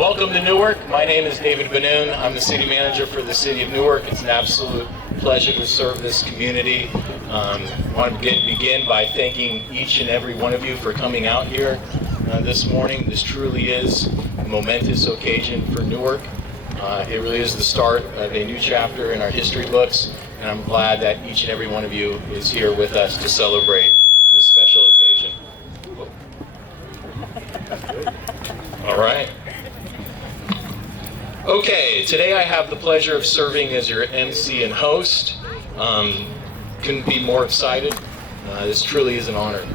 Welcome to Newark. My name is David Benoun. I'm the city manager for the city of Newark. It's an absolute pleasure to serve this community. I want to begin by thanking each and every one of you for coming out here this morning. This truly is a momentous occasion for Newark. It really is the start of a new chapter in our history books, and I'm glad that each and every one of you is here with us to celebrate this special occasion. All right. Okay, today I have the pleasure of serving as your MC and host. Couldn't be more excited. This truly is an honor.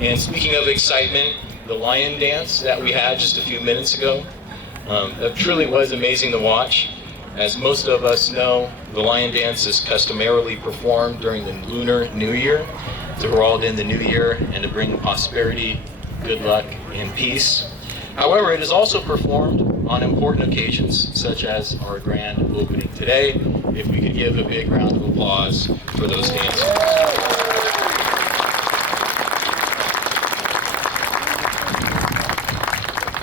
And speaking of excitement, the lion dance that we had just a few minutes ago, that truly was amazing to watch. As most of us know, the lion dance is customarily performed during the Lunar New Year to herald in the new year and to bring prosperity, good luck, and peace. However, it is also performed on important occasions, such as our grand opening today. If we could give a big round of applause for those dancers.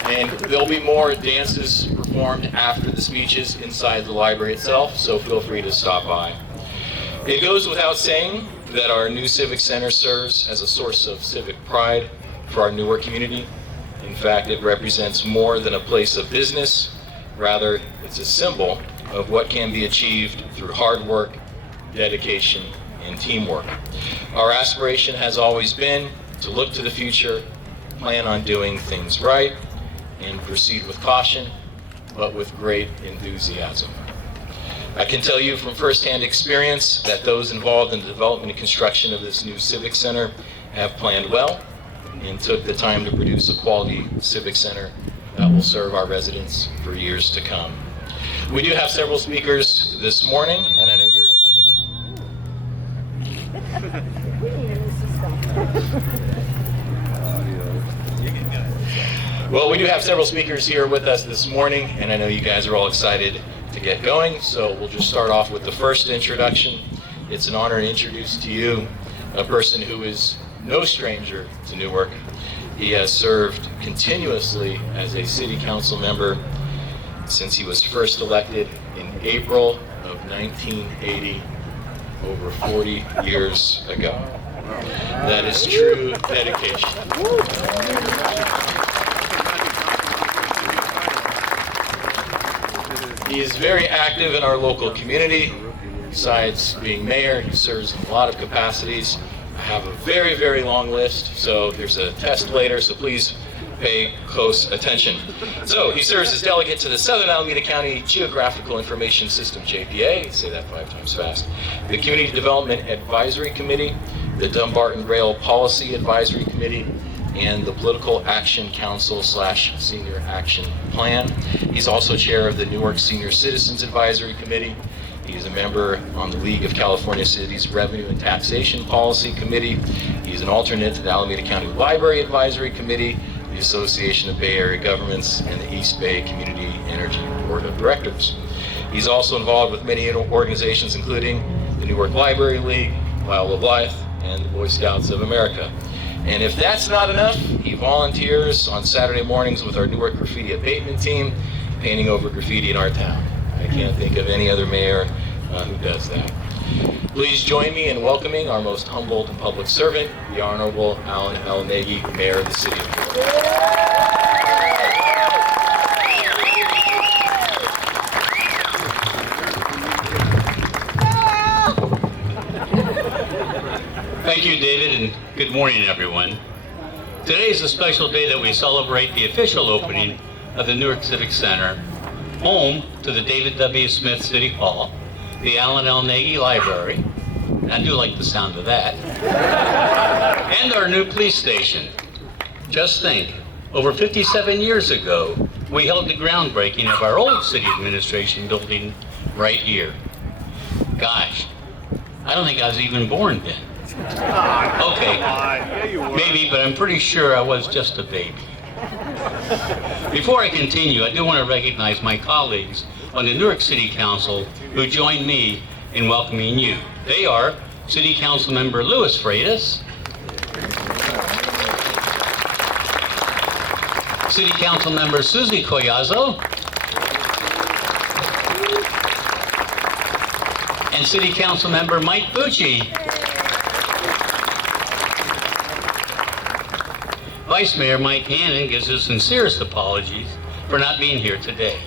And there'll be more dances performed after the speeches inside the library itself, so feel free to stop by. It goes without saying that our new Civic Center serves as a source of civic pride for our Newark community. In fact, it represents more than a place of business. Rather, it's a symbol of what can be achieved through hard work, dedication, and teamwork. Our aspiration has always been to look to the future, plan on doing things right, and proceed with caution, but with great enthusiasm. I can tell you from firsthand experience that those involved in the development and construction of this new Civic Center have planned well and took the time to produce a quality Civic Center that will serve our residents for years to come. We do have several speakers this morning, and I know Well, we do have several speakers here with us this morning, and I know you guys are all excited to get going, so we'll just start off with the first introduction. It's an honor to introduce to you a person who is no stranger to Newark. He has served continuously as a city council member since he was first elected in April of 1980, over 40 years ago. That is true dedication. He is very active in our local community. Besides being mayor, he serves in a lot of capacities. I have a very, very long list, so there's a test later, so please pay close attention. So he serves as delegate to the Southern Alameda County Geographical Information System, JPA, say that 5 times fast, the Community Development Advisory Committee, the Dumbarton Rail Policy Advisory Committee, and the Political Action Council / Senior Action Plan. He's also chair of the Newark Senior Citizens Advisory Committee. He's a member on the League of California Cities Revenue and Taxation Policy Committee. He's an alternate to the Alameda County Library Advisory Committee, the Association of Bay Area Governments, and the East Bay Community Energy Board of Directors. He's also involved with many organizations, including the Newark Library League, Lyle LeBlythe, and the Boy Scouts of America. And if that's not enough, he volunteers on Saturday mornings with our Newark Graffiti Abatement Team, painting over graffiti in our town. I can't think of any other mayor who does that. Please join me in welcoming our most humbled public servant, the Honorable Alan L. Nagy, Mayor of the City of Newark. Thank you, David, and good morning, everyone. Today is a special day that we celebrate the official opening of the Newark Civic Center, home to the David W. Smith City Hall, the Alan L. Nagy Library, I do like the sound of that, and our new police station. Just think, over 57 years ago, we held the groundbreaking of our old city administration building right here. Gosh, I don't think I was even born then. Okay, maybe, but I'm pretty sure I was just a baby. Before I continue, I do want to recognize my colleagues on the Newark City Council who joined me in welcoming you. They are City Council Member Louis Freitas, City Council Member Susie Collazo, and City Council Member Mike Bucci. Vice Mayor Mike Hannon gives his sincerest apologies for not being here today.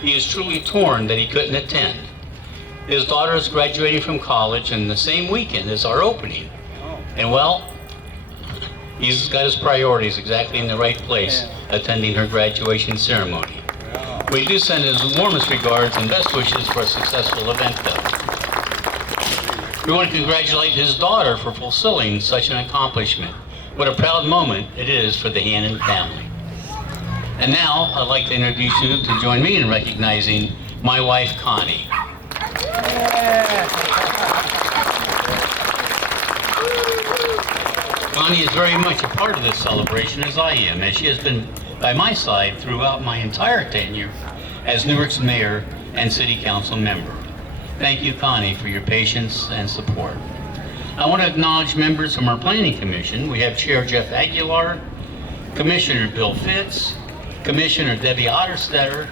He is truly torn that he couldn't attend. His daughter is graduating from college in the same weekend as our opening. And well, he's got his priorities exactly in the right place, attending her graduation ceremony. We do send his warmest regards and best wishes for a successful event, though. We want to congratulate his daughter for fulfilling such an accomplishment. What a proud moment it is for the Hannon family. And now, I'd like to introduce you to join me in recognizing my wife, Connie. Connie is very much a part of this celebration, as I am, as she has been by my side throughout my entire tenure as Newark's mayor and city council member. Thank you, Connie, for your patience and support. I want to acknowledge members from our Planning Commission. We have Chair Jeff Aguilar, Commissioner Bill Fitz, Commissioner Debbie Otterstetter,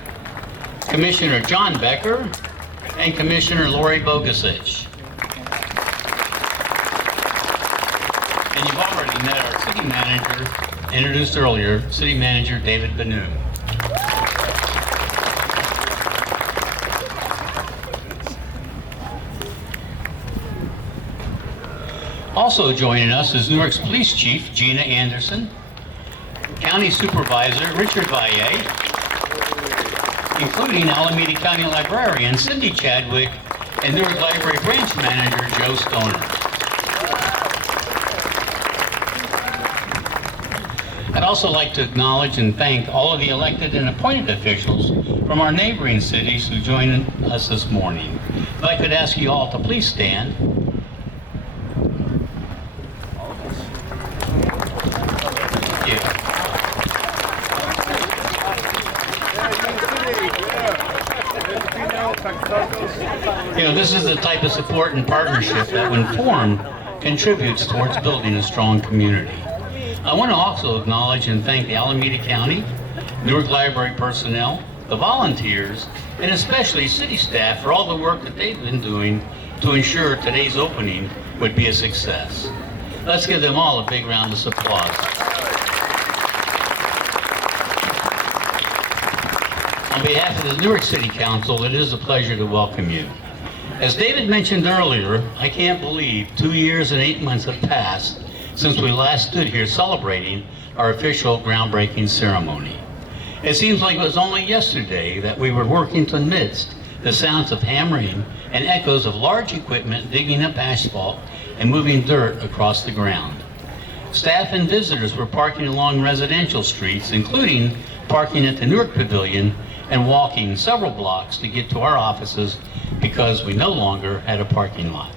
Commissioner John Becker, and Commissioner Lori Bogasich. And you've already met our city manager, introduced earlier, City Manager David Benoun. Also joining us is Newark's Police Chief, Gina Anderson, County Supervisor Richard Valle, including Alameda County Librarian Cindy Chadwick, and Newark Library Branch Manager Joe Stoner. I'd also like to acknowledge and thank all of the elected and appointed officials from our neighboring cities who joined us this morning. If I could ask you all to please stand. You know, this is the type of support and partnership that, when formed, contributes towards building a strong community. I want to also acknowledge and thank the Alameda County, Newark Library personnel, the volunteers, and especially city staff for all the work that they've been doing to ensure today's opening would be a success. Let's give them all a big round of applause. On behalf of the Newark City Council, it is a pleasure to welcome you. As David mentioned earlier, I can't believe 2 years and 8 months have passed since we last stood here celebrating our official groundbreaking ceremony. It seems like it was only yesterday that we were working amidst the sounds of hammering and echoes of large equipment digging up asphalt and moving dirt across the ground. Staff and visitors were parking along residential streets, including parking at the Newark Pavilion and walking several blocks to get to our offices because we no longer had a parking lot.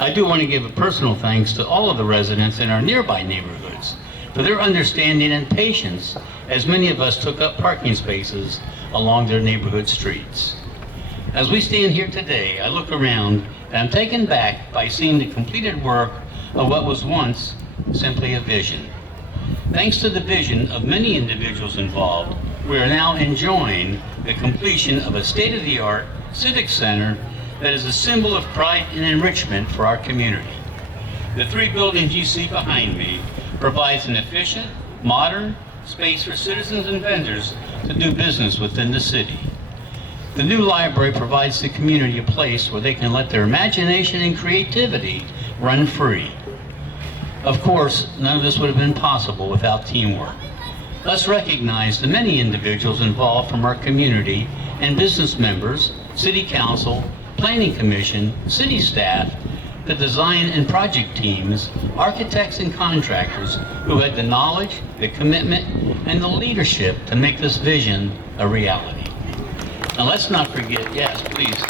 I do want to give a personal thanks to all of the residents in our nearby neighborhoods for their understanding and patience as many of us took up parking spaces along their neighborhood streets. As we stand here today, I look around and I'm taken back by seeing the completed work of what was once simply a vision. Thanks to the vision of many individuals involved, we are now enjoying the completion of a state-of-the-art civic center that is a symbol of pride and enrichment for our community. The 3 buildings you see behind me provides an efficient, modern space for citizens and vendors to do business within the city. The new library provides the community a place where they can let their imagination and creativity run free. Of course, none of this would have been possible without teamwork. Let's recognize the many individuals involved from our community and business members, City Council, Planning Commission, city staff, the design and project teams, architects and contractors who had the knowledge, the commitment, and the leadership to make this vision a reality. And let's not forget, yes, please.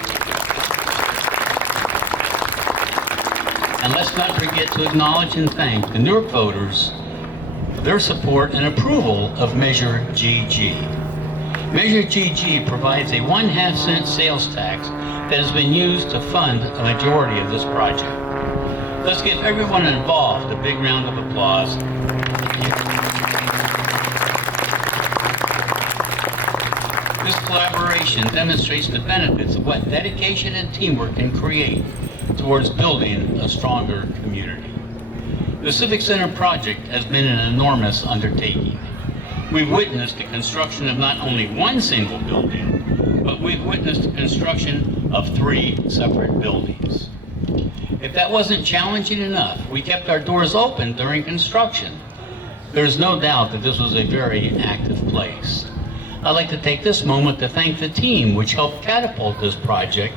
And let's not forget to acknowledge and thank the Newark voters for their support and approval of Measure GG. Measure GG provides a 1/2 cent sales tax that has been used to fund a majority of this project. Let's give everyone involved a big round of applause. This collaboration demonstrates the benefits of what dedication and teamwork can create towards building a stronger community. The Civic Center project has been an enormous undertaking. We've witnessed the construction of not only one single building, but we've witnessed the construction of 3 separate buildings. If that wasn't challenging enough, we kept our doors open during construction. There's no doubt that this was a very active place. I'd like to take this moment to thank the team which helped catapult this project,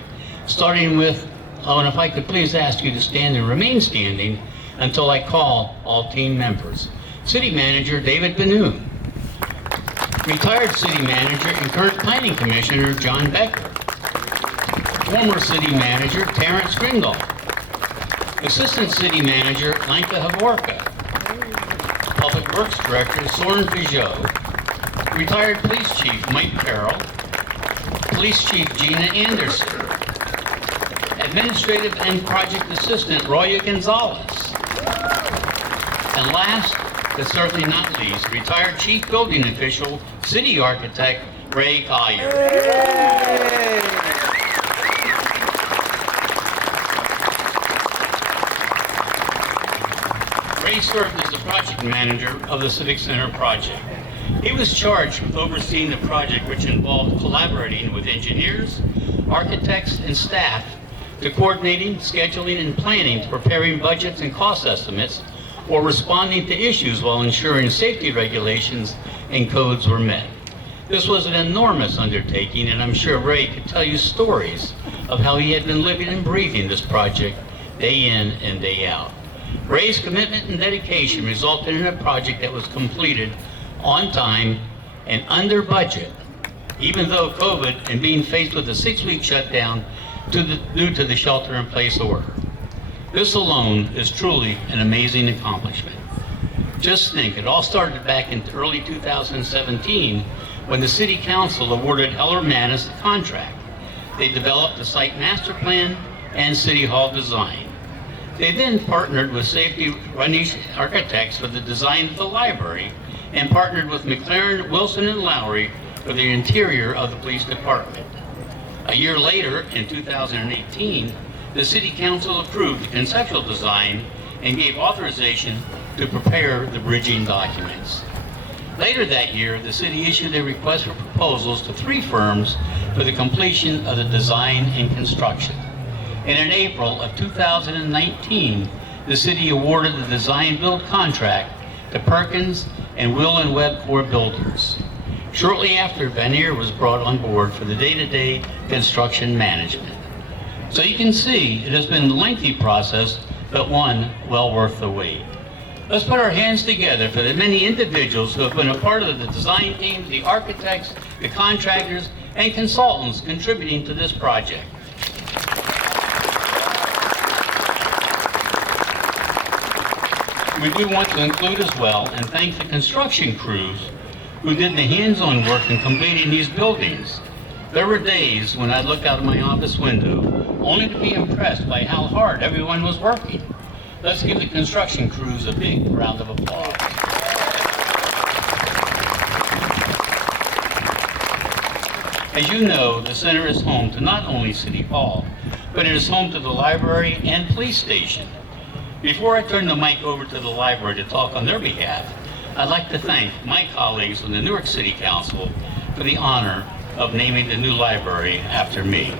starting with, and if I could please ask you to stand and remain standing until I call all team members. City Manager David Benoun, retired City Manager and current Planning Commissioner John Becker, former City Manager Terrence Gringle, Assistant City Manager Lanka Havorka, Public Works Director Soren Peugeot, retired Police Chief Mike Carroll, Police Chief Gina Anderson, Administrative and Project Assistant Roya Gonzalez, and last but certainly not least, retired Chief Building Official City Architect Ray Collier. Ray served as the project manager of the Civic Center project. He was charged with overseeing the project, which involved collaborating with engineers, architects, and staff to coordinating, scheduling, and planning to preparing budgets and cost estimates or responding to issues while ensuring safety regulations and codes were met. This was an enormous undertaking, and I'm sure Ray could tell you stories of how he had been living and breathing this project day in and day out. Ray's commitment and dedication resulted in a project that was completed on time and under budget, even though COVID and being faced with a 6-week shutdown due to the shelter-in-place order. This alone is truly an amazing accomplishment. Just think, it all started back in early 2017 when the City Council awarded Heller Manus the contract. They developed the site master plan and City Hall design. They then partnered with Safety Ranish Architects for the design of the library and partnered with McLaren, Wilson, and Lowry for the interior of the police department. A year later, in 2018, the City Council approved the conceptual design and gave authorization to prepare the bridging documents. Later that year, the city issued a request for proposals to 3 firms for the completion of the design and construction. And in April of 2019, the city awarded the design-build contract to Perkins and Will and Webb Core Builders. Shortly after, Vanier was brought on board for the day-to-day construction management. So you can see it has been a lengthy process, but one well worth the wait. Let's put our hands together for the many individuals who have been a part of the design teams, the architects, the contractors, and consultants contributing to this project. We do want to include as well and thank the construction crews who did the hands-on work in completing these buildings. There were days when I looked out of my office window only to be impressed by how hard everyone was working. Let's give the construction crews a big round of applause. As you know, the center is home to not only City Hall, but it is home to the library and police station. Before I turn the mic over to the library to talk on their behalf, I'd like to thank my colleagues on the Newark City Council for the honor of naming the new library after me.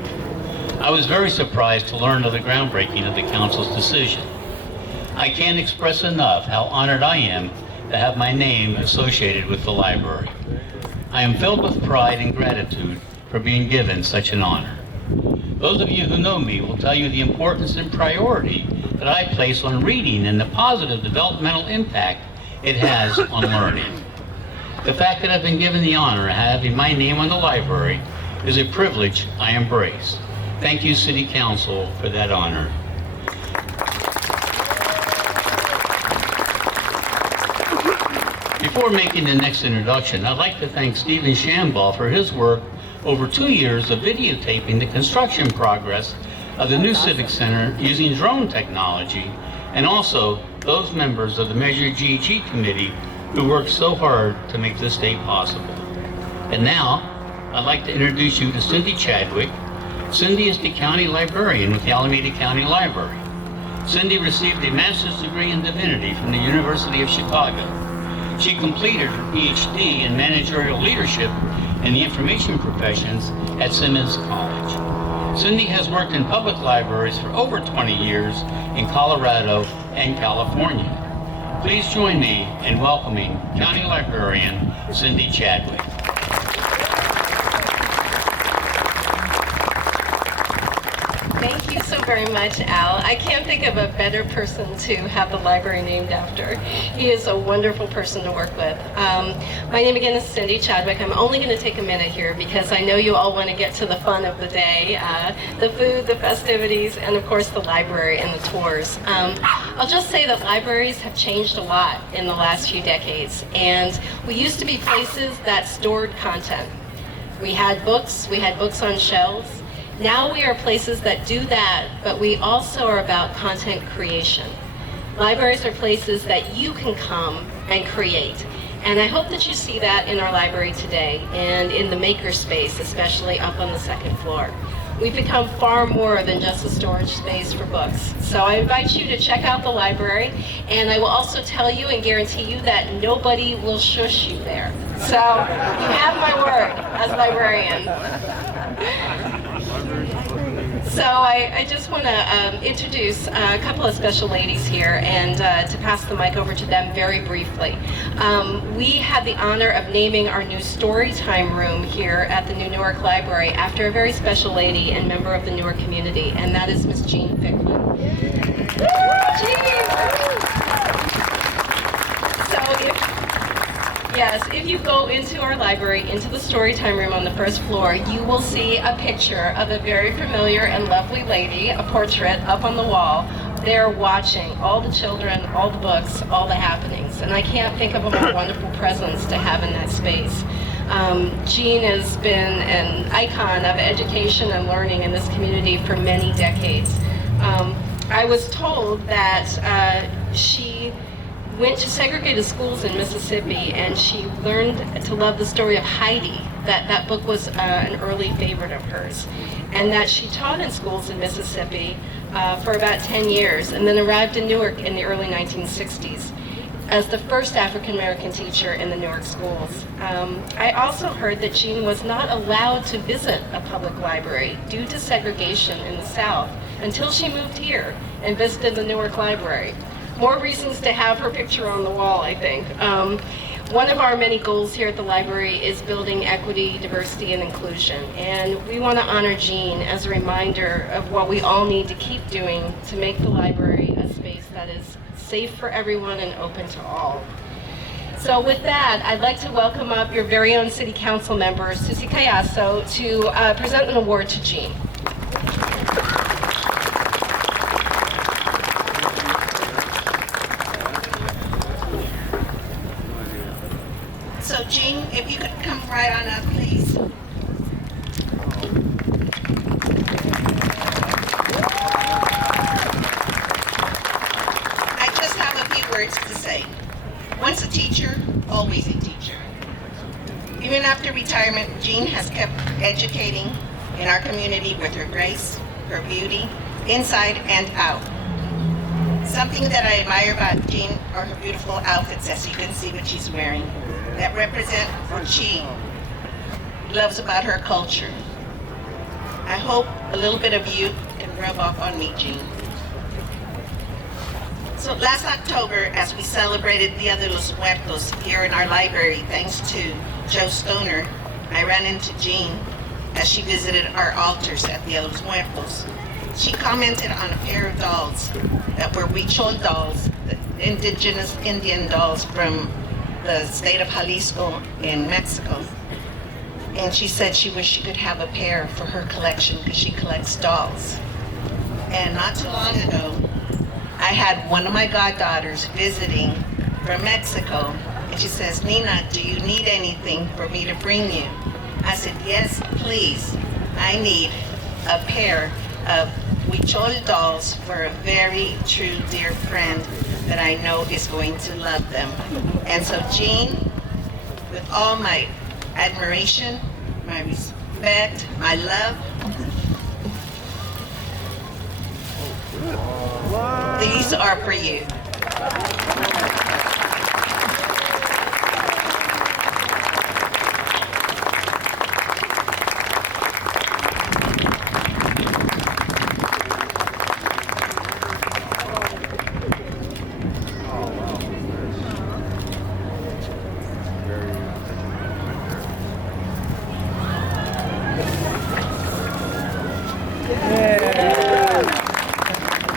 I was very surprised to learn of the groundbreaking of the council's decision. I can't express enough how honored I am to have my name associated with the library. I am filled with pride and gratitude for being given such an honor. Those of you who know me will tell you the importance and priority that I place on reading and the positive developmental impact it has on learning. The fact that I've been given the honor of having my name on the library is a privilege I embrace. Thank you, City Council, for that honor. Before making the next introduction, I'd like to thank Stephen Shambaugh for his work over 2 years of videotaping the construction progress of the new Civic Center using drone technology, and also those members of the Measure GG Committee who worked so hard to make this day possible. And now, I'd like to introduce you to Cindy Chadwick. Cindy is the county librarian with the Alameda County Library. Cindy received a master's degree in divinity from the University of Chicago. She completed her PhD in managerial leadership in the information professions at Simmons College. Cindy has worked in public libraries for over 20 years in Colorado and California. Please join me in welcoming County Librarian Cindy Chadwick. Thank you so very much, Al. I can't think of a better person to have the library named after. He is a wonderful person to work with. My name again is Cindy Chadwick. I'm only going to take a minute here because I know you all want to get to the fun of the day, the food, the festivities, and of course the library and the tours. I'll just say that libraries have changed a lot in the last few decades, and we used to be places that stored content. We had books on shelves. Now we are places that do that, but we also are about content creation. Libraries are places that you can come and create. And I hope that you see that in our library today and in the maker space, especially up on the second floor. We've become far more than just a storage space for books. So I invite you to check out the library, and I will also tell you and guarantee you that nobody will shush you there. So you have my word as librarian. So I just want to introduce a couple of special ladies here and to pass the mic over to them very briefly. We had the honor of naming our new Storytime room here at the new Newark Library after a very special lady and member of the Newark community, and that is Miss Gina Ficklin. If you go into our library, into the Storytime room on the first floor, you will see a picture of a very familiar and lovely lady, a portrait up on the wall. They're watching all the children, all the books, all the happenings. And I can't think of a more wonderful presence to have in that space. Jean has been an icon of education and learning in this community for many decades. I was told that she went to segregated schools in Mississippi, and she learned to love the story of Heidi. That book was an early favorite of hers, and that she taught in schools in Mississippi for about 10 years, and then arrived in Newark in the early 1960s as the first African American teacher in the Newark schools. I also heard that Jean was not allowed to visit a public library due to segregation in the South until she moved here and visited the Newark Library. More reasons to have her picture on the wall, I think. One of our many goals here at the library is building equity, diversity, and inclusion. And we want to honor Jean as a reminder of what we all need to keep doing to make the library a space that is safe for everyone and open to all. So with that, I'd like to welcome up your very own City Council member, Susie Cayasso, to present an award to Jean. So Jean, if you could come right on up, please. I just have a few words to say. Once a teacher, always a teacher. Even after retirement, Jean has kept educating in our community with her grace, her beauty, inside and out. Something that I admire about Jean are her beautiful outfits, as you can see what she's wearing, that represent what she loves about her culture. I hope a little bit of you can rub off on me, Jean. So last October, as we celebrated Dia de los Muertos here in our library, thanks to Joe Stoner, I ran into Jean as she visited our altars at Dia de los Muertos. She commented on a pair of dolls that were huichol dolls, the indigenous Indian dolls from the state of Jalisco in Mexico. And she said she wished she could have a pair for her collection because she collects dolls. And not too long ago, I had one of my goddaughters visiting from Mexico, and she says, "Nina, do you need anything for me to bring you?" I said, "Yes, please. I need a pair of huichol dolls for a very true dear friend that I know is going to love them." And so Jean, with all my admiration my respect, my love. These are for you.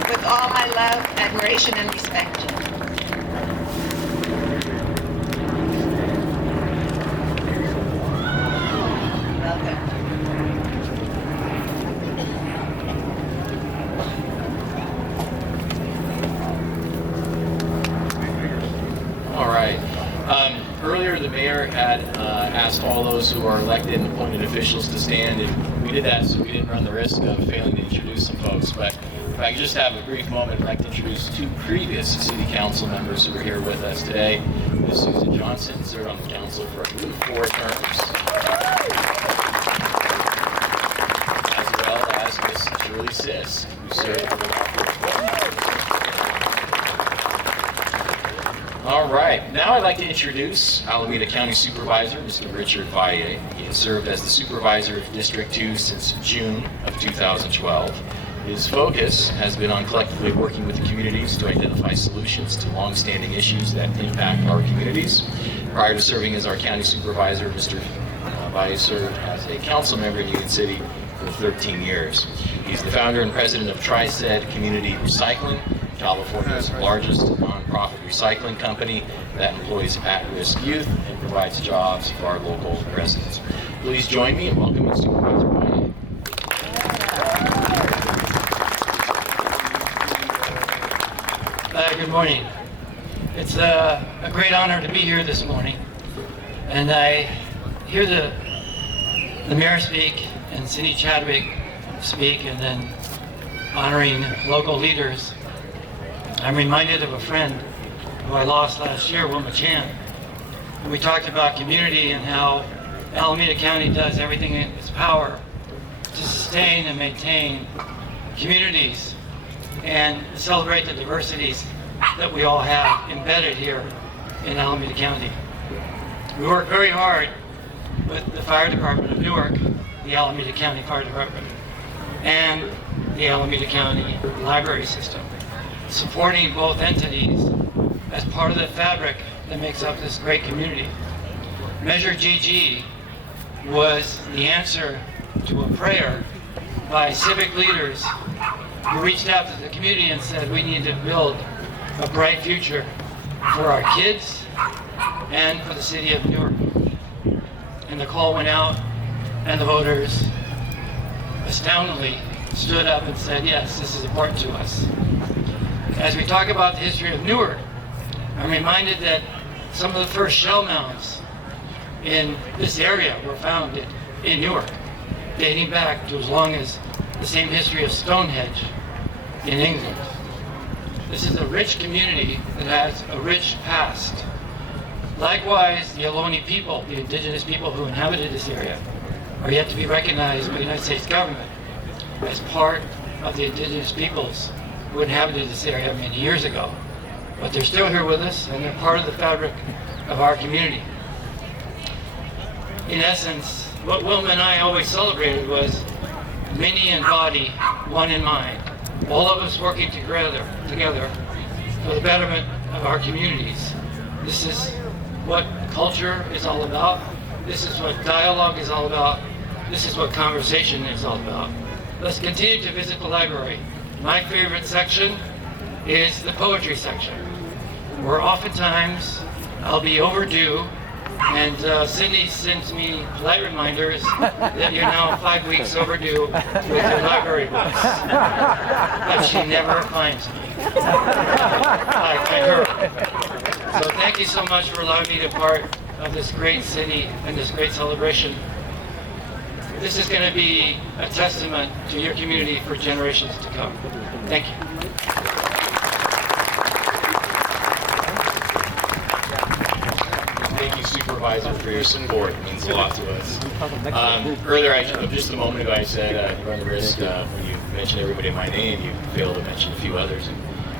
With all my love, admiration, and respect. Welcome. All right. Earlier, the mayor had asked all those who are elected and appointed officials to stand, and we did that so we didn't run the risk of failing to introduce some folks. But if I could just have a brief moment, I'd like to introduce two previous city council members who are here with us today. Ms. Susan Johnson served on the council for 4 terms, as well as Ms. Shirley Siss, who served for 4 terms. All right, now I'd like to introduce Alameda County Supervisor, Mr. Richard Valle. He has served as the Supervisor of District 2 since June of 2012. His focus has been on collectively working with the communities to identify solutions to long-standing issues that impact our communities. Prior to serving as our County Supervisor, Mr. Valle served as a council member in Union City for 13 years. He's the founder and president of TriSed Community Recycling, California's largest nonprofit recycling company that employs at-risk youth and provides jobs for our local residents. Please join me in welcoming Supervisor Nagy. Good morning. It's a great honor to be here this morning, and I hear the mayor speak and Cindy Chadwick speak, and then honoring local leaders. I'm reminded of a friend who I lost last year, Wilma Chan. And we talked about community and how Alameda County does everything in its power to sustain and maintain communities and celebrate the diversities that we all have embedded here in Alameda County. We work very hard with the Fire Department of Newark, the Alameda County Fire Department, and the Alameda County Library System, supporting both entities as part of the fabric that makes up this great community. Measure GG was the answer to a prayer by civic leaders who reached out to the community and said, we need to build a bright future for our kids and for the city of Newark. And the call went out, and the voters astoundingly stood up and said, yes, this is important to us. As we talk about the history of Newark, I'm reminded that some of the first shell mounds in this area were found in Newark, dating back to as long as the same history of Stonehenge in England. This is a rich community that has a rich past. Likewise, the Ohlone people, the indigenous people who inhabited this area, are yet to be recognized by the United States government as part of the indigenous peoples who inhabited this area many years ago. But they're still here with us, and they're part of the fabric of our community. In essence, what Wilma and I always celebrated was many in body, one in mind. All of us working together for the betterment of our communities. This is what culture is all about. This is what dialogue is all about. This is what conversation is all about. Let's continue to visit the library. My favorite section is the poetry section, where oftentimes I'll be overdue, and Cindy sends me polite reminders that you're now 5 weeks overdue with your library books. But she never finds me. I find her. So thank you so much for allowing me to be part of this great city and this great celebration. This is going to be a testament to your community for generations to come. Thank you. Thank you, Supervisor. Supervisor, for your support. It means a lot to us. Earlier, just a moment ago, I said you run the risk when you mention everybody by name, you fail to mention a few others. And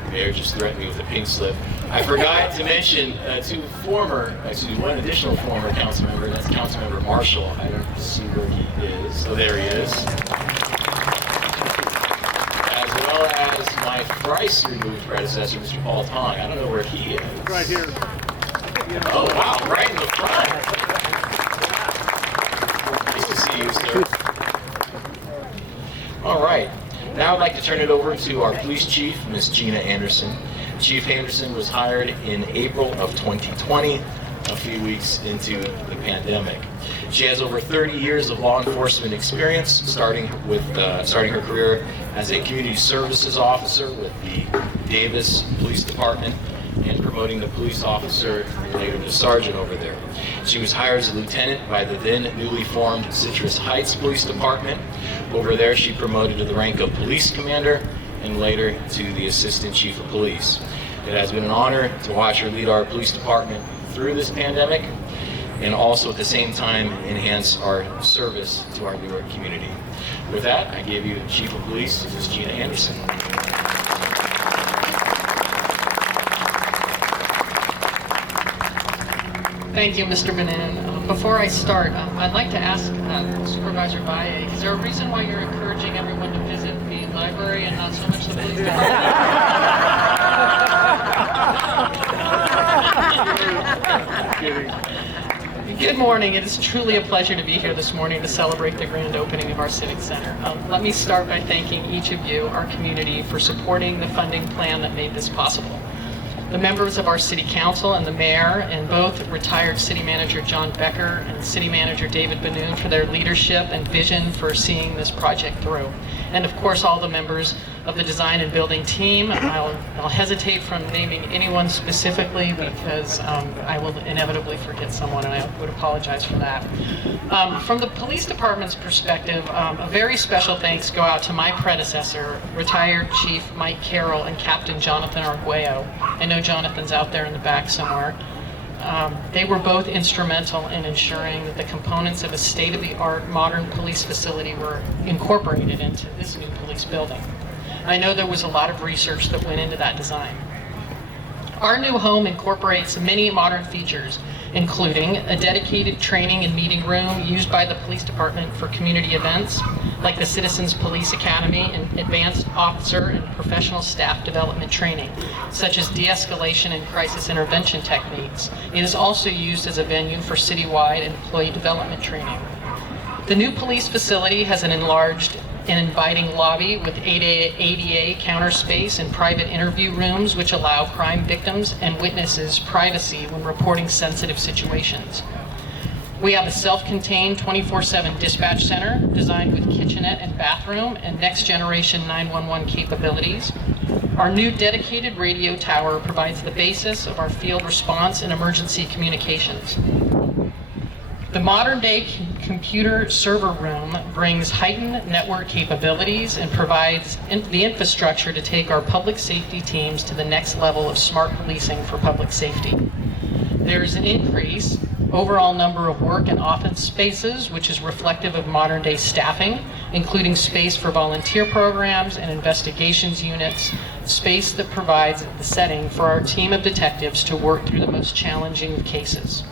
the mayor just threatened me with a pink slip. I forgot to mention one additional former council member, and that's Councilmember Marshall. I don't see where he is. Oh, there he is. As well as my thrice removed predecessor, Mr. Paul Tong. I don't know where he is. Right here. Oh, wow, right in the front. Nice to see you, sir. All right. Now I'd like to turn it over to our police chief, Ms. Gina Anderson. Chief Anderson was hired in April of 2020, a few weeks into the pandemic. She has over 30 years of law enforcement experience, starting her career as a community services officer with the Davis Police Department and promoting the police officer and later the sergeant over there. She was hired as a lieutenant by the then newly formed Citrus Heights Police Department. Over there, she promoted to the rank of police commander and later to the assistant chief of police. It has been an honor to watch her lead our police department through this pandemic and also at the same time enhance our service to our Newark community. With that, I give you Chief of Police, Ms. Gina Anderson. Thank you, Mr. Benoun. Before I start, I'd like to ask Supervisor Valle, is there a reason why you're encouraging everyone to visit the library and not so much the police department? Good morning. It is truly a pleasure to be here this morning to celebrate the grand opening of our Civic Center. Let me start by thanking each of you, our community, for supporting the funding plan that made this possible. The members of our City Council and the Mayor, and both retired City Manager John Becker and City Manager David Benoun for their leadership and vision for seeing this project through. And of course, all the members of the design and building team. I'll hesitate from naming anyone specifically because I will inevitably forget someone, and I would apologize for that. From the police department's perspective, a very special thanks go out to my predecessor, retired Chief Mike Carroll and Captain Jonathan Arguello. I know Jonathan's out there in the back somewhere. They were both instrumental in ensuring that the components of a state-of-the-art modern police facility were incorporated into this new police building. I know there was a lot of research that went into that design. Our new home incorporates many modern features, including a dedicated training and meeting room used by the police department for community events, like the Citizens Police Academy and advanced officer and professional staff development training, such as de-escalation and crisis intervention techniques. It is also used as a venue for citywide employee development training. The new police facility has an enlarged and inviting lobby with ADA counter space and private interview rooms which allow crime victims and witnesses privacy when reporting sensitive situations. We have a self-contained 24/7 dispatch center designed with kitchenette and bathroom and next generation 911 capabilities. Our new dedicated radio tower provides the basis of our field response and emergency communications. The modern-day computer server room brings heightened network capabilities and provides the infrastructure to take our public safety teams to the next level of smart policing for public safety. There's an increase overall number of work and office spaces, which is reflective of modern-day staffing, including space for volunteer programs and investigations units, space that provides the setting for our team of detectives to work through the most challenging of cases.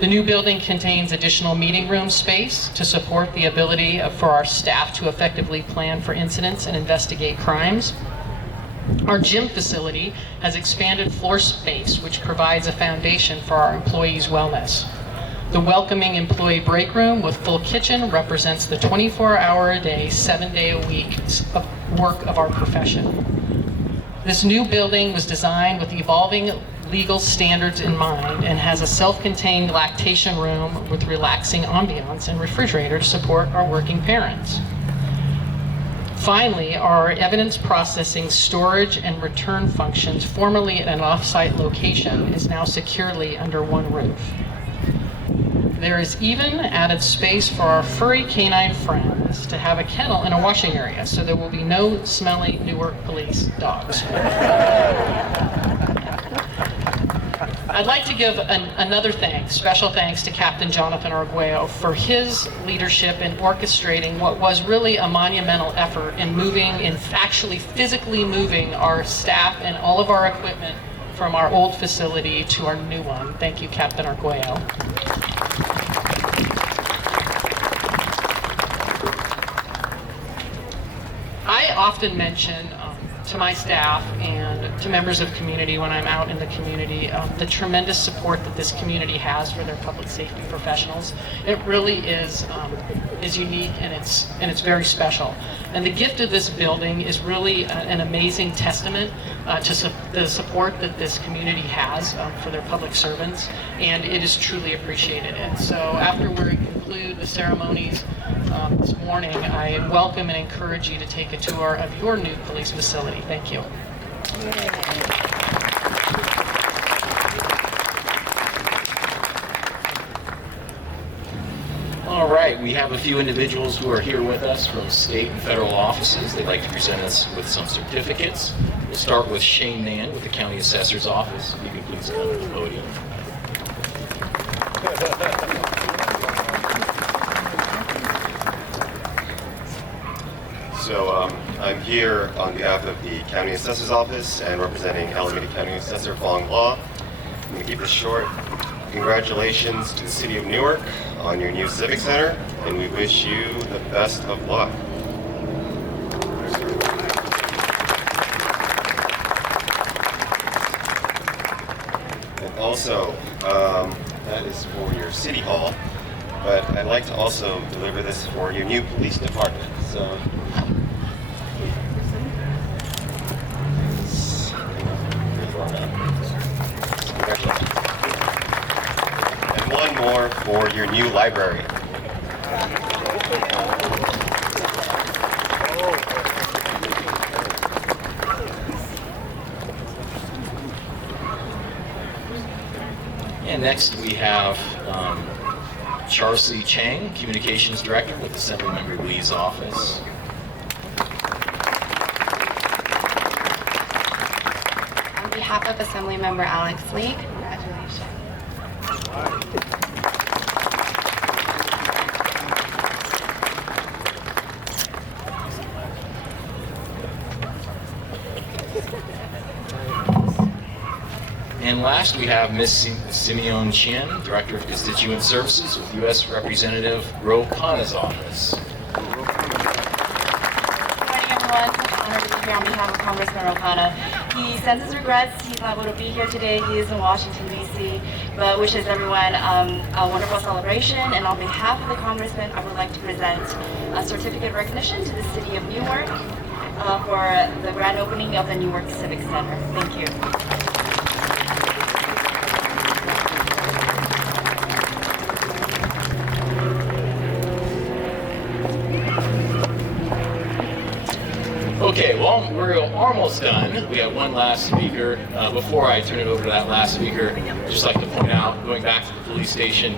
The new building contains additional meeting room space to support the ability for our staff to effectively plan for incidents and investigate crimes. Our gym facility has expanded floor space, which provides a foundation for our employees' wellness. The welcoming employee break room with full kitchen represents the 24-hour-a-day, 7-day-a-week of work of our profession. This new building was designed with evolving legal standards in mind and has a self-contained lactation room with relaxing ambiance and refrigerator to support our working parents. Finally, our evidence processing, storage, and return functions, formerly at an off-site location, is now securely under one roof. There is even added space for our furry canine friends to have a kennel and a washing area, so there will be no smelly Newark police dogs. I'd like to give another thanks, special thanks to Captain Jonathan Arguello for his leadership in orchestrating what was really a monumental effort in actually physically moving our staff and all of our equipment from our old facility to our new one. Thank you, Captain Arguello. I often mention to my staff and to members of community when I'm out in the community the tremendous support that this community has for their public safety professionals. It really is unique, and it's very special. And the gift of this building is really an amazing testament to the support that this community has for their public servants, and it is truly appreciated. And so after we conclude the ceremonies this morning, I welcome and encourage you to take a tour of your new police facility. Thank you. All right, we have a few individuals who are here with us from state and federal offices. They'd like to present us with some certificates. We'll start with Shane Mann with the County Assessor's Office. If you can please come to the podium. So I'm here on behalf of the County Assessor's Office and representing Alameda County Assessor Fong Law. I'm going to keep it short. Congratulations to the City of Newark on your new Civic Center, and we wish you the best of luck. And also, that is for your City Hall, but I'd like to also deliver this for your new police department. So. And one more for your new librarian. And next we have Charcy Chang, Communications Director with Assemblymember Lee's office. On behalf of Assemblymember Alex Lee, congratulations. And last we have Ms. Simeon Chin, Director of Constituent Services with U.S. Representative Ro Khanna's office. Good morning, everyone. It's an honor to be here on behalf of Congressman Ro Khanna. He sends his regrets. He's not able to be here today. He is in Washington, D.C., but wishes everyone a wonderful celebration. And on behalf of the Congressman, I would like to present a certificate of recognition to the City of Newark for the grand opening of the Newark Civic Center. Thank you. Okay, well, we're almost done. We have one last speaker. Before I turn it over to that last speaker, I'd just like to point out, going back to the police station,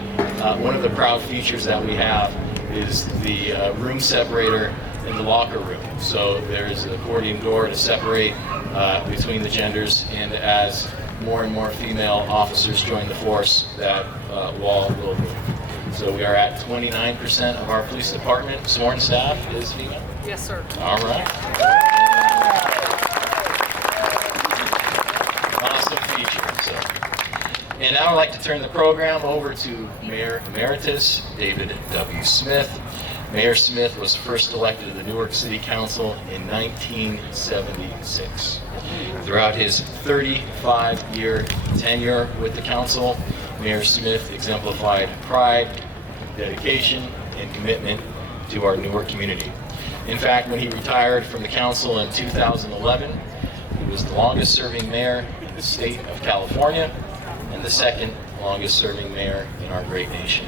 one of the proud features that we have is the room separator in the locker room. So there's an accordion door to separate between the genders, and as more and more female officers join the force, that wall will move. So we are at 29% of our police department sworn staff is female. Yes, sir. All right. Awesome feature. So. And now I'd like to turn the program over to Mayor Emeritus David W. Smith. Mayor Smith was first elected to the Newark City Council in 1976. Throughout his 35-year tenure with the council, Mayor Smith exemplified pride, dedication, and commitment to our Newark community. In fact, when he retired from the council in 2011, he was the longest serving mayor in the state of California and the second longest serving mayor in our great nation.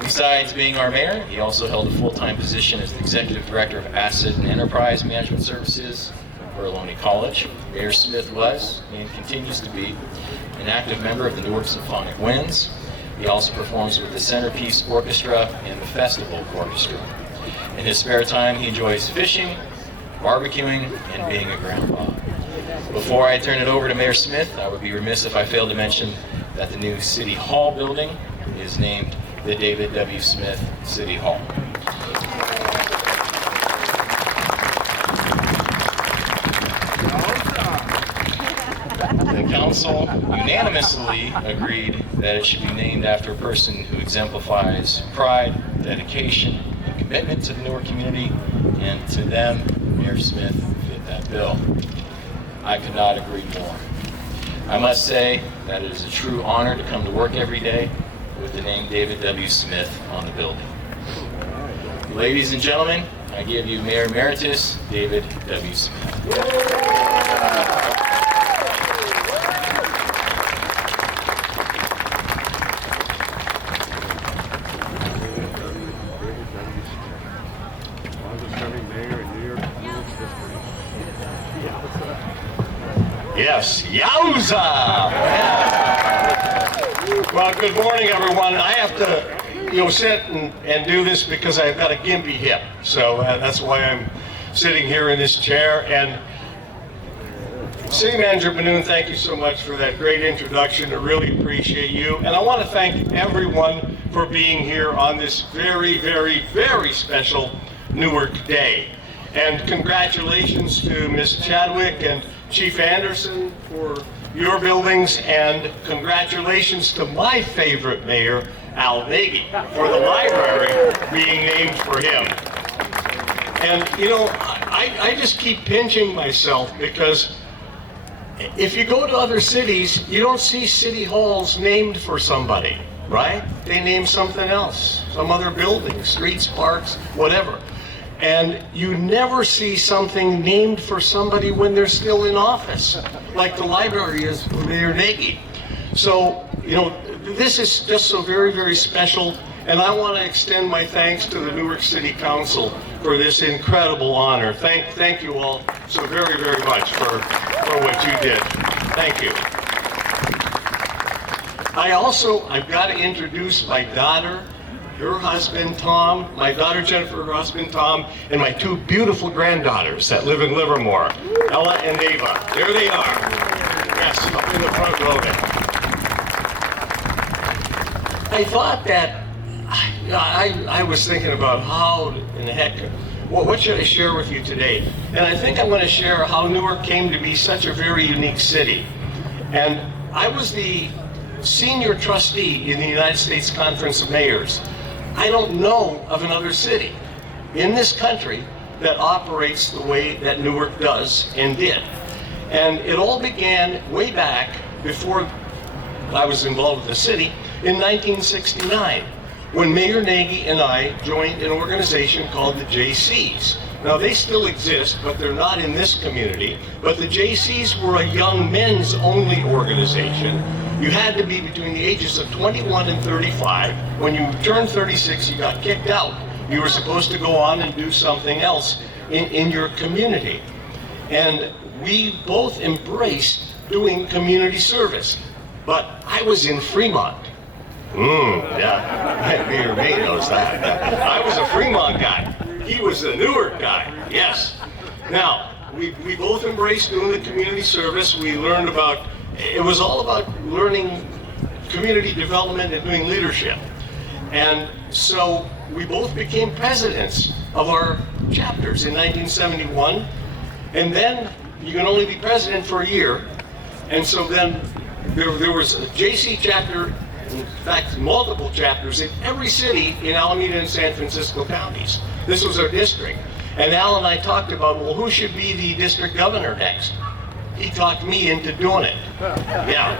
Besides being our mayor, he also held a full-time position as the executive director of Asset and Enterprise Management Services for Ohlone College. Mayor Smith was, and continues to be, an active member of the Newark Symphonic Winds. He also performs with the Centerpiece Orchestra and the Festival Orchestra. In his spare time, he enjoys fishing, barbecuing, and being a grandpa. Before I turn it over to Mayor Smith, I would be remiss if I failed to mention that the new City Hall building is named the David W. Smith City Hall. The council unanimously agreed that it should be named after a person who exemplifies pride, dedication, and commitment to the Newark community, and to them, Mayor Smith fit that bill. I could not agree more. I must say that it is a true honor to come to work every day with the name David W. Smith on the building. Ladies and gentlemen, I give you Mayor Emeritus David W. Smith. Yes, yowza! Well, good morning, everyone. I have to, sit and do this because I've got a gimpy hip. So that's why I'm sitting here in this chair. And City Manager Benoun, thank you so much for that great introduction. I really appreciate you. And I want to thank everyone for being here on this very, very, very special Newark Day. And congratulations to Ms. Chadwick and Chief Anderson for your buildings, and congratulations to my favorite mayor, Al Nagy, for the library being named for him. And I just keep pinching myself because if you go to other cities, you don't see city halls named for somebody, right? They name something else, some other building, streets, parks, whatever. And you never see something named for somebody when they're still in office, like the library is for Mayor Nagy. So, this is just so very, very special, and I want to extend my thanks to the Newark City Council for this incredible honor. Thank you all so very, very much for what you did. Thank you. I've got to introduce my daughter, her husband, Tom, my daughter, Jennifer, her husband, Tom, and my two beautiful granddaughters that live in Livermore, Ella and Ava. There they are. Yes, up in the front row there. I thought that, I was thinking about how in the heck, what should I share with you today? And I think I'm going to share how Newark came to be such a very unique city. And I was the senior trustee in the United States Conference of Mayors. I don't know of another city in this country that operates the way that Newark does and did. And it all began way back before I was involved with the city in 1969, when Mayor Nagy and I joined an organization called the JCs. Now they still exist, but they're not in this community. But the JCs were a young men's only organization. You had to be between the ages of 21 and 35. When you turned 36, you got kicked out. You were supposed to go on and do something else in your community. And we both embraced doing community service. But I was in Fremont. Yeah, Mayor May knows that. I was a Fremont guy. He was a Newark guy, yes. Now, we both embraced doing the community service. We learned about, it was all about learning community development and doing leadership. And so we both became presidents of our chapters in 1971. And then you can only be president for a year. And so then there was a JC chapter, in fact, multiple chapters in every city in Alameda and San Francisco counties. This was our district. And Al and I talked about, well, who should be the district governor next? He talked me into doing it. Yeah.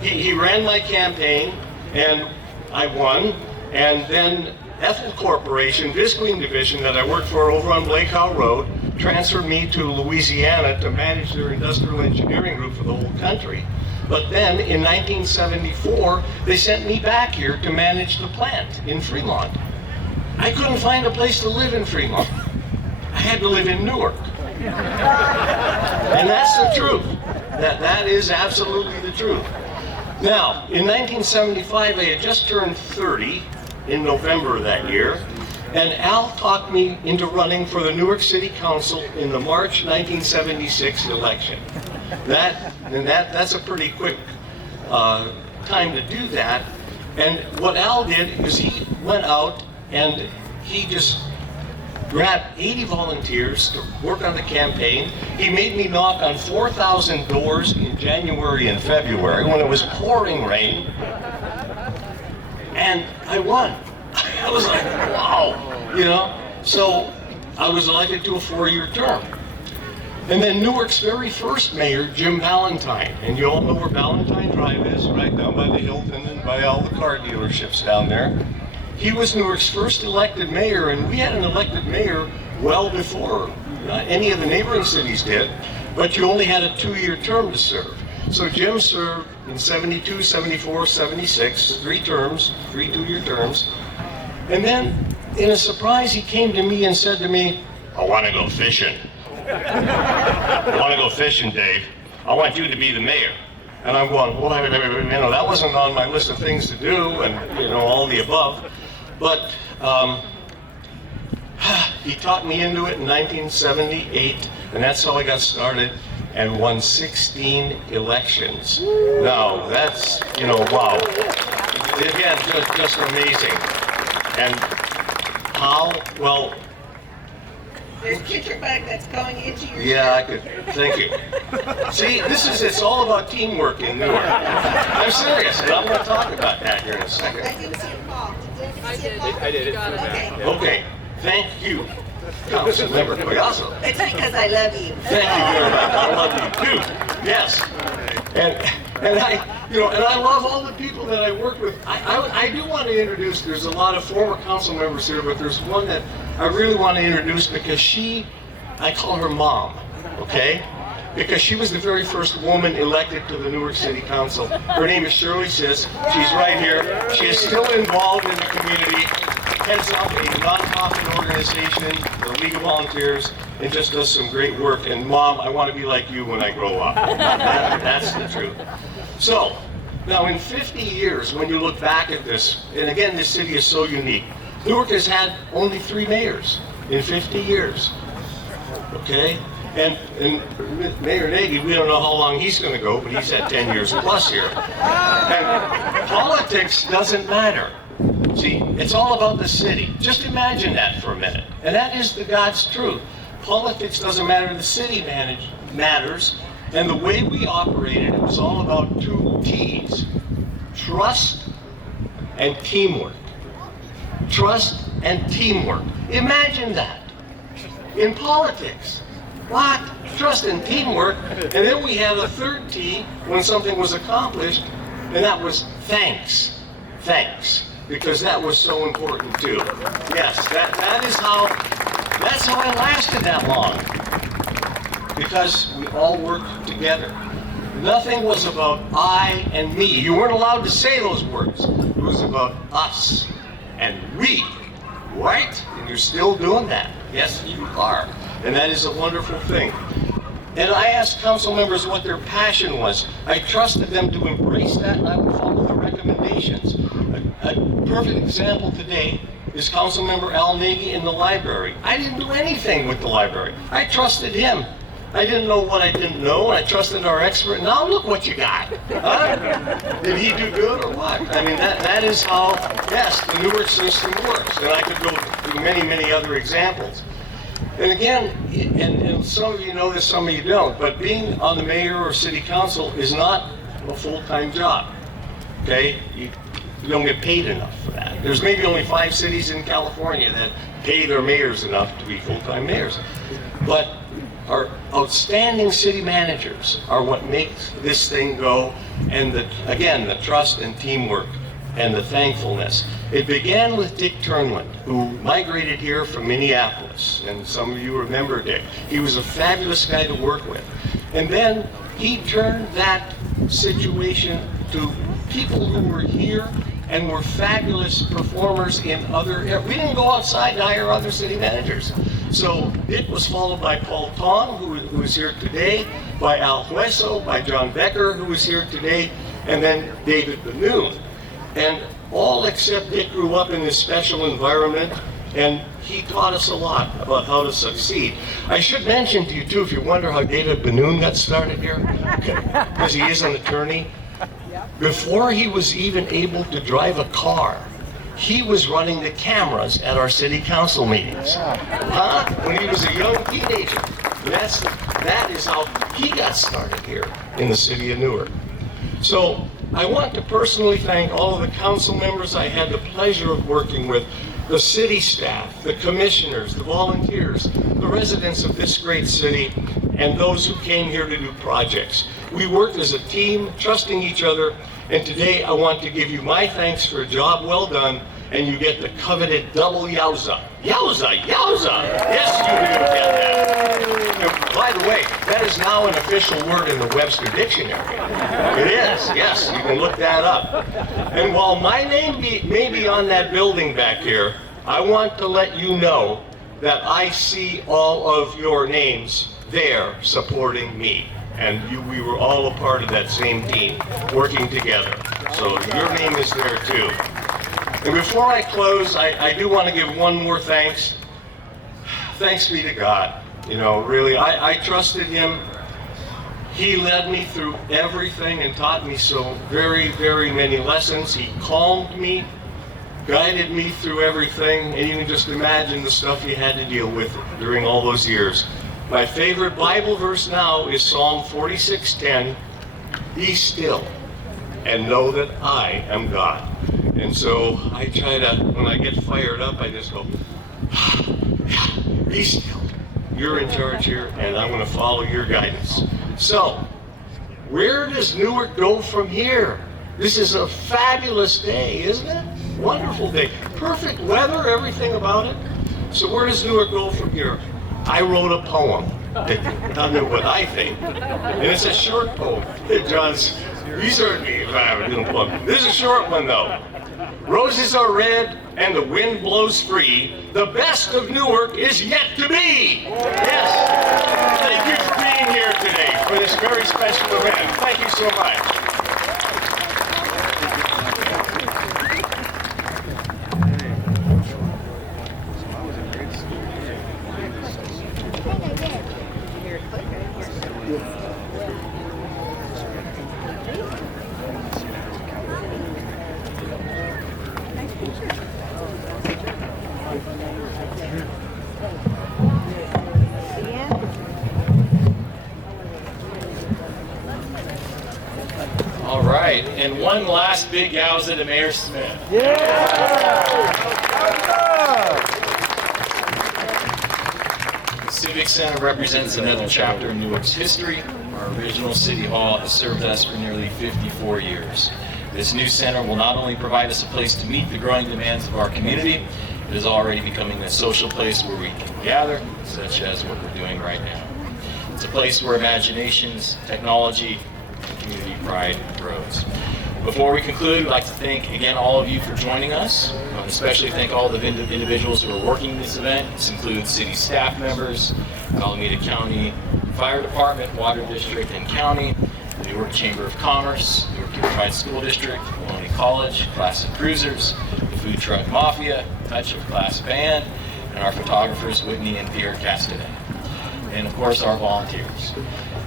He ran my campaign, and I won. And then Ethel Corporation, Visqueen Division that I worked for over on Blake Howe Road, transferred me to Louisiana to manage their industrial engineering group for the whole country. But then in 1974, they sent me back here to manage the plant in Fremont. I couldn't find a place to live in Fremont. I had to live in Newark. And that's the truth. That is absolutely the truth. Now, in 1975, I had just turned 30 in November of that year. And Al talked me into running for the Newark City Council in the March 1976 election. That's a pretty quick time to do that. And what Al did is he went out and he just grabbed 80 volunteers to work on the campaign. He made me knock on 4,000 doors in January and February when it was pouring rain. And I won. I was like, wow, you know? So I was elected to a 4-year term. And then Newark's very first mayor, Jim Valentine, and you all know where Valentine Drive is, right down by the Hilton and by all the car dealerships down there. He was Newark's first elected mayor, and we had an elected mayor well before any of the neighboring cities did, but you only had a 2-year term to serve. So Jim served in 72, 74, 76, 3 terms, 3 2-year terms. And then, in a surprise, he came to me and said to me, I want to go fishing. I want to go fishing, Dave. I want you to be the mayor. And I'm going, well, that wasn't on my list of things to do, and all the above. But he talked me into it in 1978, and that's how I got started and won 16 elections. Now, that's, wow. Again, just amazing. And how, well, There's picture bag that's going into your yeah, I could, thank you. See, it's all about teamwork in Newark. I'm serious, and I'm going to talk about that here in a second. I didn't see it fall. Did you see it fall? I did. Okay. Okay, thank you, Councilmember Collazo. It's because I love you. Thank you very much. I love you too. Yes. And I love all the people that I work with. I do want to introduce, there's a lot of former council members here, but there's one that I really want to introduce because I call her Mom, okay? Because she was the very first woman elected to the Newark City Council. Her name is Shirley Sis. She's right here. She is still involved in the community, heads up a nonprofit organization, the League of Volunteers, and just does some great work. And Mom, I want to be like you when I grow up. That's the truth. So, now in 50 years, when you look back at this, and again, this city is so unique, Newark has had only 3 mayors in 50 years, okay? And Mayor Nagy, we don't know how long he's going to go, but he's had 10 years plus here. And politics doesn't matter. See, it's all about the city. Just imagine that for a minute. And that is the God's truth. Politics doesn't matter, the city matters. And the way we operated, it was all about 2 T's. Trust and teamwork. Trust and teamwork. Imagine that. In politics. What? Trust and teamwork. And then we had a 3rd T when something was accomplished, and that was thanks. Thanks. Because that was so important too. Yes, that's how I lasted that long. Because we all worked together. Nothing was about I and me. You weren't allowed to say those words. It was about us and we, right? And you're still doing that. Yes, you are. And that is a wonderful thing. And I asked council members what their passion was. I trusted them to embrace that, and I would follow the recommendations. A perfect example today is Councilmember Al Nagy in the library. I didn't do anything with the library. I trusted him. I didn't know what I didn't know, and I trusted our expert. Now look what you got. Huh? Did he do good or what? I mean, that is how, yes, the Newark system works. And I could go through many, many other examples. And again, and some of you know this, some of you don't, but being on the mayor or city council is not a full-time job, okay? You don't get paid enough for that. There's maybe only 5 cities in California that pay their mayors enough to be full-time mayors. But our outstanding city managers are what makes this thing go, and again, the trust and teamwork and the thankfulness. It began with Dick Turnland, who migrated here from Minneapolis, and some of you remember Dick. He was a fabulous guy to work with. And then he turned that situation to people who were here and were fabulous performers in other areas. We didn't go outside and hire other city managers. So Dick was followed by Paul Tong, who is here today, by Al Hueso, by John Becker, who is here today, and then David Benoun. And all except Dick grew up in this special environment. And he taught us a lot about how to succeed. I should mention to you too, if you wonder how David Benoun got started here, because he is an attorney, before he was even able to drive a car, he was running the cameras at our city council meetings. When he was a young teenager. That is how he got started here in the city of Newark. So I want to personally thank all of the council members I had the pleasure of working with, the city staff, the commissioners, the volunteers, the residents of this great city, and those who came here to do projects. We worked as a team, trusting each other, and today I want to give you my thanks for a job well done, and you get the coveted double yowza. Yowza, yowza! Yes, you do get that. Now, by the way, that is now an official word in the Webster Dictionary. It is, yes, you can look that up. And while my name may be on that building back here, I want to let you know that I see all of your names there supporting me. And we were all a part of that same team, working together. So your name is there too. And before I close, I do want to give one more thanks. Thanks be to God. You know, really, I trusted him. He led me through everything and taught me so very, very many lessons. He calmed me, guided me through everything, and you can just imagine the stuff he had to deal with during all those years. My favorite Bible verse now is Psalm 46:10, "Be still and know that I am God." And so I try to, when I get fired up, I just go, be still. You're in charge here, and I'm going to follow your guidance. So, where does Newark go from here? This is a fabulous day, isn't it? Wonderful day. Perfect weather, everything about it. So where does Newark go from here? I wrote a poem. I know what I think. And it's a short poem. John's, he's heard me if I have a little poem. This is a short one though. Roses are red and the wind blows free. The best of Newark is yet to be. Yes. Thank you for being here today for this very special event. Thank you so much. All right, and one last big yowza to Mayor Smith. The Civic Center represents another chapter in Newark's history. Our original City Hall has served us for nearly 54 years. This new center will not only provide us a place to meet the growing demands of our community, it is already becoming a social place where we can gather, such as what we're doing right now. It's a place where imaginations, technology, and community pride grows. Before we conclude, I'd like to thank again all of you for joining us. Especially thank all the individuals who are working this event. This includes city staff members, Alameda County Fire Department, Water District and County, the Newark Chamber of Commerce, Newark Unified School District, Maloney College, Classic Cruisers, the Food Truck Mafia, Touch of Class Band, and our photographers Whitney and Pierre Castanet. And of course our volunteers.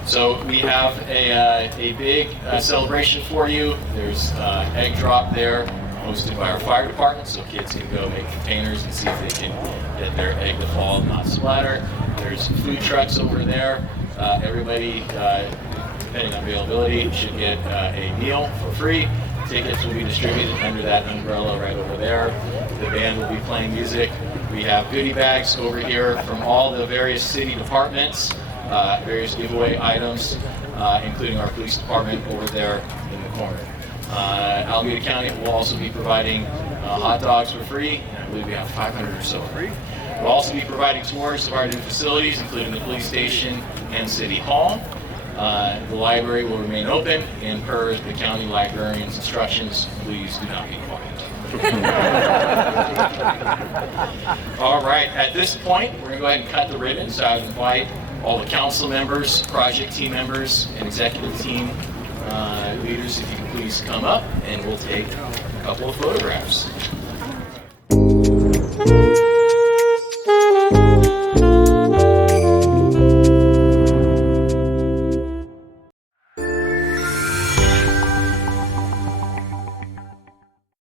So we have a big celebration for you. There's egg drop there, hosted by our fire department, so kids can go make containers and see if they can get their egg to fall and not splatter. There's food trucks over there. Everybody, depending on availability, should get a meal for free. Tickets will be distributed under that umbrella right over there. The band will be playing music. We have goodie bags over here from all the various city departments, various giveaway items, including our police department over there in the corner. Alameda County will also be providing hot dogs for free, and I believe we have 500 or so. We'll also be providing tours of our new facilities, including the police station and City Hall. The library will remain open, and per the county librarian's instructions, please do not be quiet. All right, at this point, we're going to go ahead and cut the ribbon, so I would invite all the council members, project team members, and executive team leaders, if you can please come up, and we'll take a couple of photographs.